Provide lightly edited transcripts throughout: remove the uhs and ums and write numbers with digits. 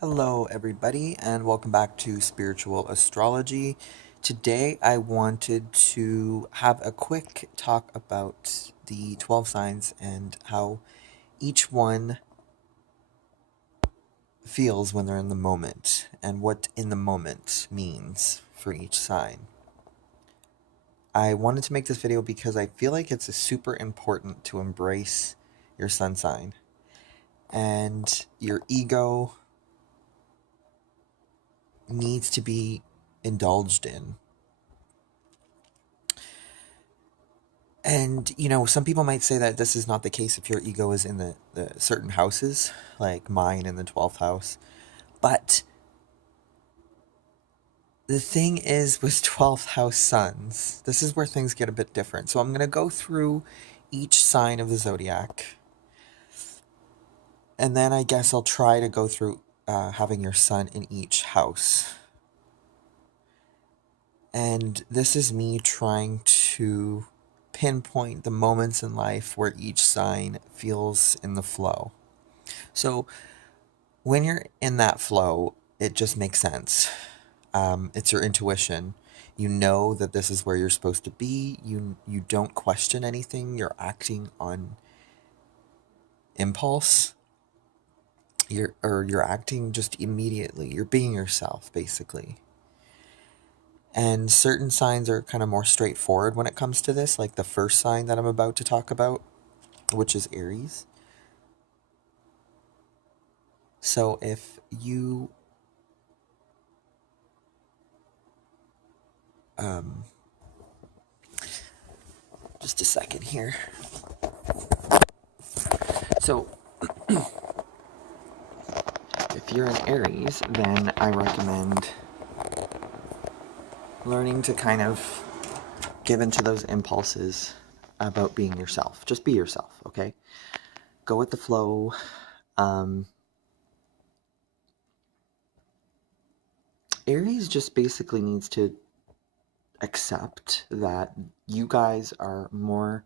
Hello, everybody, and welcome back to Spiritual Astrology. Today, I wanted to have a quick talk about the 12 signs and how each one feels when they're in the moment, and what in the moment means for each sign. I wanted to make this video because I feel like it's super important to embrace your sun sign and your ego needs to be indulged in. And, some people might say that this is not the case if your ego is in the certain houses, like mine in the 12th house. But the thing is with 12th house suns, this is where things get a bit different. So I'm going to go through each sign of the zodiac. And then I guess I'll try to go through having your sun in each house. And this is me trying to pinpoint the moments in life where each sign feels in the flow. So when you're in that flow, it just makes sense. It's your intuition. You know that this is where you're supposed to be. You don't question anything. You're acting on impulse. You're acting just immediately. You're being yourself, basically. And certain signs are kind of more straightforward when it comes to this, like the first sign that I'm about to talk about, which is Aries. So if you just a second here. So if you're an Aries, then I recommend learning to kind of give into those impulses about being yourself. Just be yourself, okay? Go with the flow. Aries just basically needs to accept that you guys are more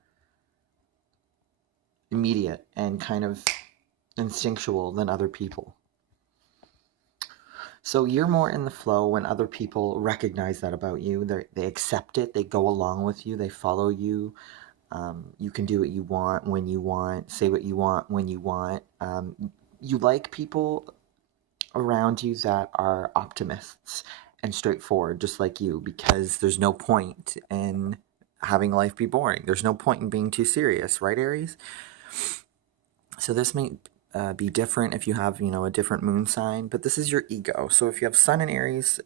immediate and kind of instinctual than other people. So you're more in the flow when other people recognize that about you. They accept it. They go along with you. They follow you. You can do what you want when you want. Say what you want when you want. You like people around you that are optimists and straightforward, just like you, because there's no point in having life be boring. There's no point in being too serious, right, Aries? So this may be different if you have, a different moon sign, but this is your ego. So if you have Sun in Aries,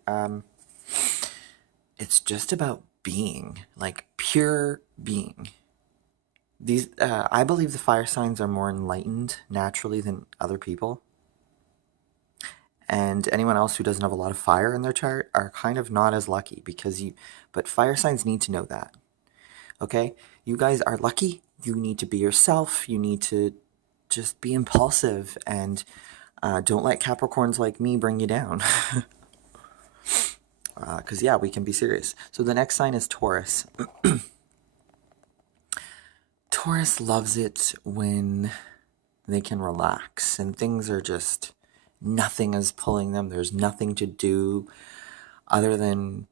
it's just about being, like pure being. These, I believe the fire signs are more enlightened naturally than other people. And anyone else who doesn't have a lot of fire in their chart are kind of not as lucky but fire signs need to know that. Okay? You guys are lucky. You need to be yourself. You need to just be impulsive and don't let Capricorns like me bring you down. Because, we can be serious. So the next sign is Taurus. Taurus loves it when they can relax and things are just, nothing is pulling them. There's nothing to do other than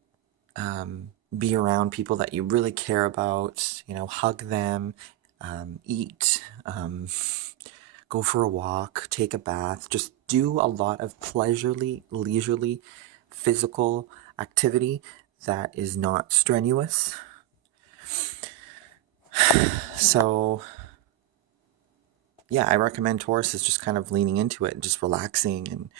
be around people that you really care about, hug them, eat, go for a walk, take a bath, just do a lot of leisurely physical activity that is not strenuous. So, I recommend Taurus is just kind of leaning into it and just relaxing and,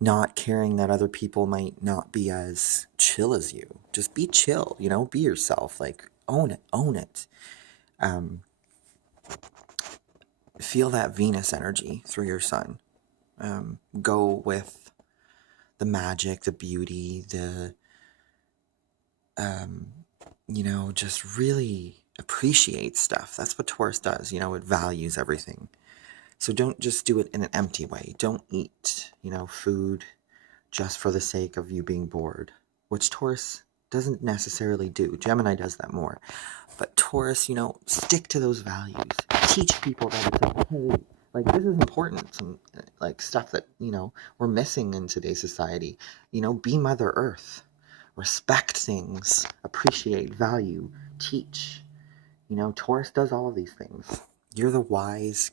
not caring that other people might not be as chill as you. Just be chill, be yourself, like own it. Feel that Venus energy through your sun. Go with the magic, the beauty, just really appreciate stuff. That's what Taurus does. It values everything. So don't just do it in an empty way. Don't eat, food just for the sake of you being bored, which Taurus doesn't necessarily do. Gemini does that more. But Taurus, stick to those values. Teach people that it's okay Like, this is important. Some like stuff that, we're missing in today's society. Be Mother Earth. Respect things, appreciate, value, teach. Taurus does all of these things. You're the wise,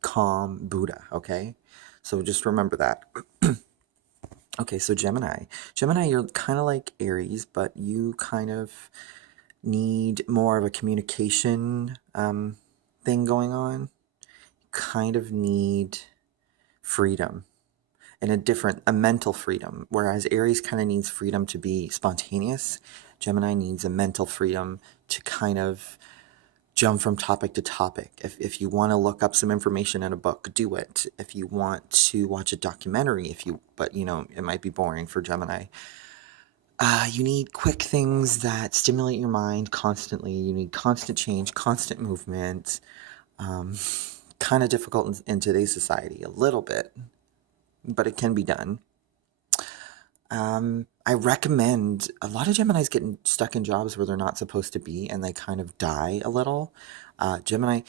calm Buddha, okay? So just remember that. Okay, so Gemini. Gemini, you're kind of like Aries, but you kind of need more of a communication thing going on. You kind of need freedom and a mental freedom. Whereas Aries kind of needs freedom to be spontaneous, Gemini needs a mental freedom to kind of jump from topic to topic. If you want to look up some information in a book, do it. If you want to watch a documentary, but it might be boring for Gemini. You need quick things that stimulate your mind constantly. You need constant change, constant movement. Kind of difficult in today's society, a little bit, but it can be done. I recommend, a lot of Geminis getting stuck in jobs where they're not supposed to be and they kind of die a little. Gemini,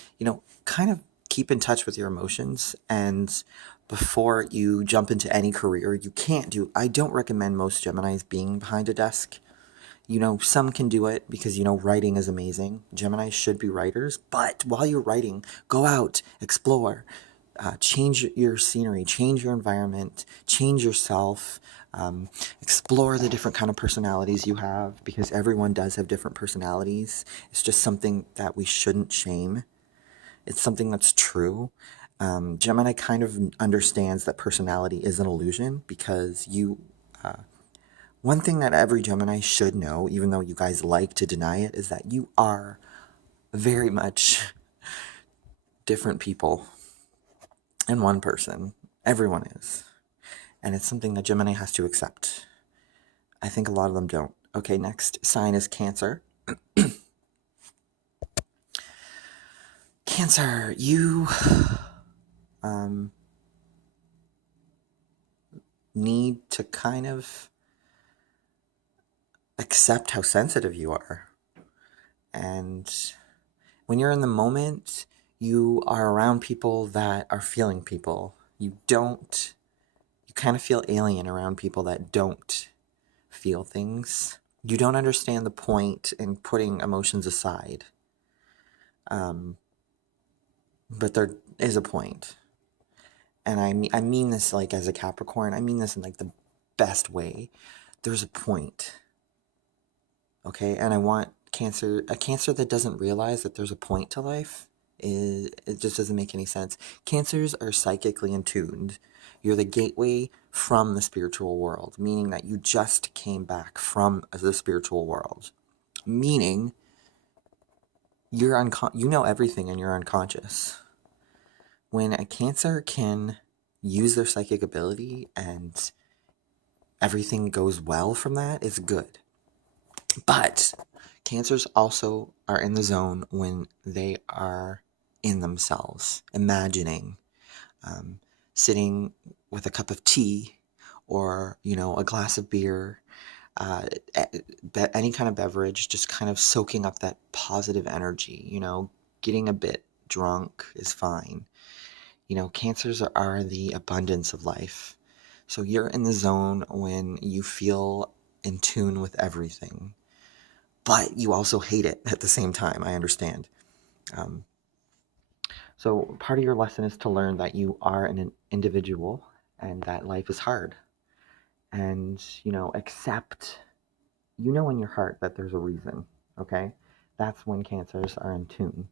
kind of keep in touch with your emotions, and before you jump into any career, I don't recommend most Geminis being behind a desk. Some can do it because, writing is amazing. Geminis should be writers, but while you're writing, go out, explore, change your scenery, change your environment, change yourself, explore the different kind of personalities you have, because everyone does have different personalities. It's just something that we shouldn't shame. It's something that's true. Gemini kind of understands that personality is an illusion, because one thing that every Gemini should know, even though you guys like to deny it, is that you are very much different people in one person. Everyone is. And it's something that Gemini has to accept. I think a lot of them don't. Okay, next sign is Cancer. Cancer, you need to kind of accept how sensitive you are. And when you're in the moment, you are around people that are feeling people. You kind of feel alien around people that don't feel things. You don't understand the point in putting emotions aside. But there is a point. And I mean this like as a Capricorn. I mean this in like the best way. There's a point. Okay? And I want a Cancer that doesn't realize that there's a point to life, it just doesn't make any sense. Cancers are psychically attuned. You're the gateway from the spiritual world, meaning that you just came back from the spiritual world. Meaning you know everything and you're unconscious. When a Cancer can use their psychic ability and everything goes well from that, it's good. But Cancers also are in the zone when they are in themselves, imagining, sitting with a cup of tea or, a glass of beer, any kind of beverage, just kind of soaking up that positive energy. Getting a bit drunk is fine. Cancers are the abundance of life. So you're in the zone when you feel in tune with everything, but you also hate it at the same time. I understand. So part of your lesson is to learn that you are an individual and that life is hard. And, accept, in your heart that there's a reason, okay? That's when Cancers are in tune.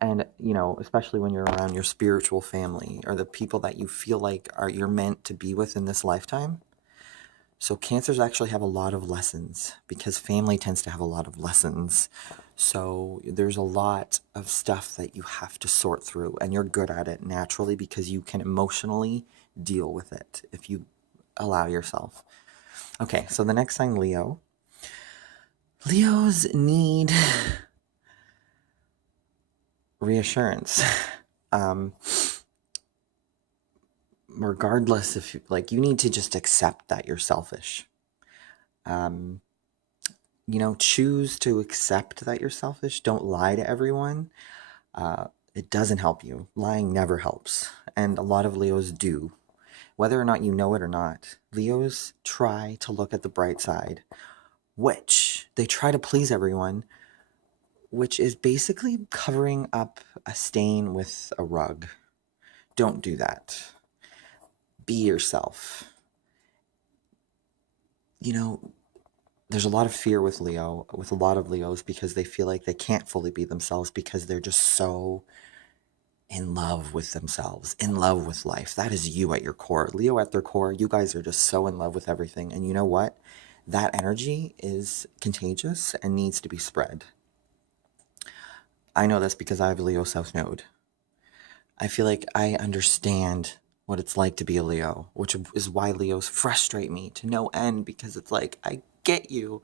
And, especially when you're around your spiritual family or the people that you feel like you're meant to be with in this lifetime. So Cancers actually have a lot of lessons, because family tends to have a lot of lessons. So there's a lot of stuff that you have to sort through, and you're good at it naturally because you can emotionally deal with it if you allow yourself. Okay, so the next sign, Leo. Leos need reassurance. Regardless if you need to just accept that you're selfish. Choose to accept that you're selfish. Don't lie to everyone. It doesn't help you. Lying never helps. And a lot of Leos do. Whether or not you know it or not, Leos try to look at the bright side, which they try to please everyone, which is basically covering up a stain with a rug. Don't do that. Be yourself. You know, there's a lot of fear with a lot of Leos, because they feel like they can't fully be themselves because they're just so in love with themselves, in love with life. That is you at your core. Leo at their core, you guys are just so in love with everything. And you know what? That energy is contagious and needs to be spread. I know this because I have a Leo South Node. I feel like I understand what it's like to be a Leo, which is why Leos frustrate me to no end, because it's like, I get you.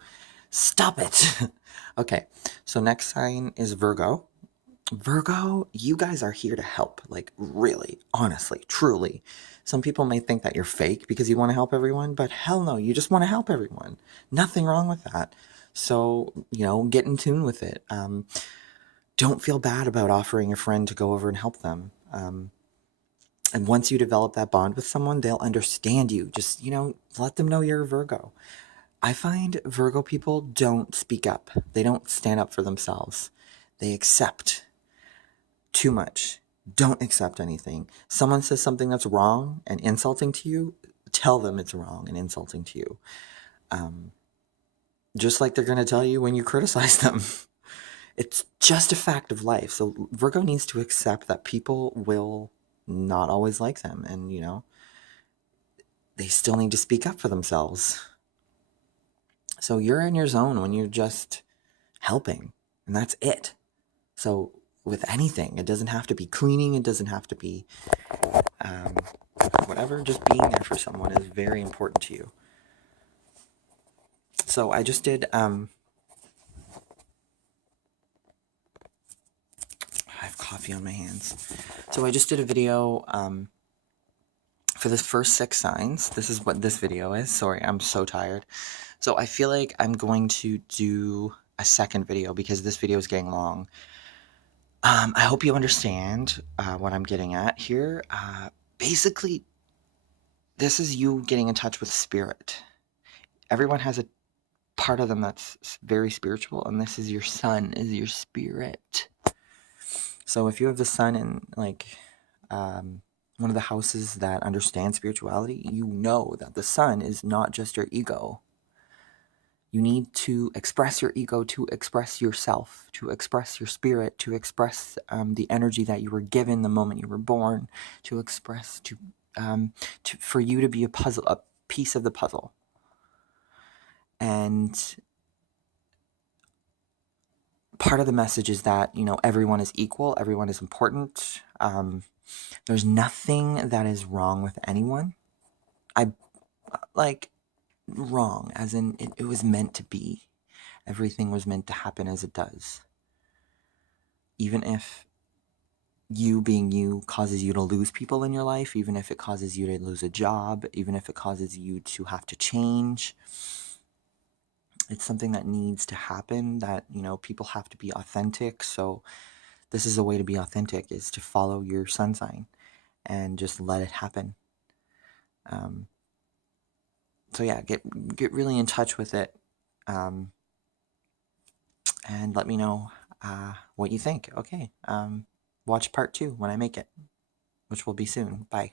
Stop it. Okay, so next sign is Virgo. Virgo, you guys are here to help. Like, really, honestly, truly. Some people may think that you're fake because you want to help everyone, but hell no, you just want to help everyone. Nothing wrong with that. So, get in tune with it. Don't feel bad about offering a friend to go over and help them. And once you develop that bond with someone, they'll understand you. Just, let them know you're a Virgo. I find Virgo people don't speak up. They don't stand up for themselves. They accept too much. Don't accept anything. Someone says something that's wrong and insulting to you, tell them it's wrong and insulting to you. Just like they're going to tell you when you criticize them. It's just a fact of life. So Virgo needs to accept that people will not always like them. And, they still need to speak up for themselves. So you're in your zone when you're just helping. And that's it. So with anything, it doesn't have to be cleaning. It doesn't have to be whatever. Just being there for someone is very important to you. So I just did... I have coffee on my hands. So I just did a video for the first 6 signs. This is what this video is. Sorry, I'm so tired. So I feel like I'm going to do a second video because this video is getting long. I hope you understand what I'm getting at here. Basically, this is you getting in touch with spirit. Everyone has a part of them that's very spiritual, and this is your sun, is your spirit. So if you have the sun in one of the houses that understand spirituality, you know that the sun is not just your ego. You need to express your ego, to express yourself, to express your spirit, to express the energy that you were given the moment you were born, to express, for you to be a piece of the puzzle. And part of the message is that, everyone is equal, everyone is important. There's nothing that is wrong with anyone. Wrong, as in it was meant to be. Everything was meant to happen as it does. Even if you being you causes you to lose people in your life, even if it causes you to lose a job, even if it causes you to have to change, it's something that needs to happen, that, people have to be authentic. So this is a way to be authentic, is to follow your sun sign and just let it happen. So yeah, get really in touch with it, and let me know what you think. Okay, watch part 2 when I make it, which will be soon. Bye.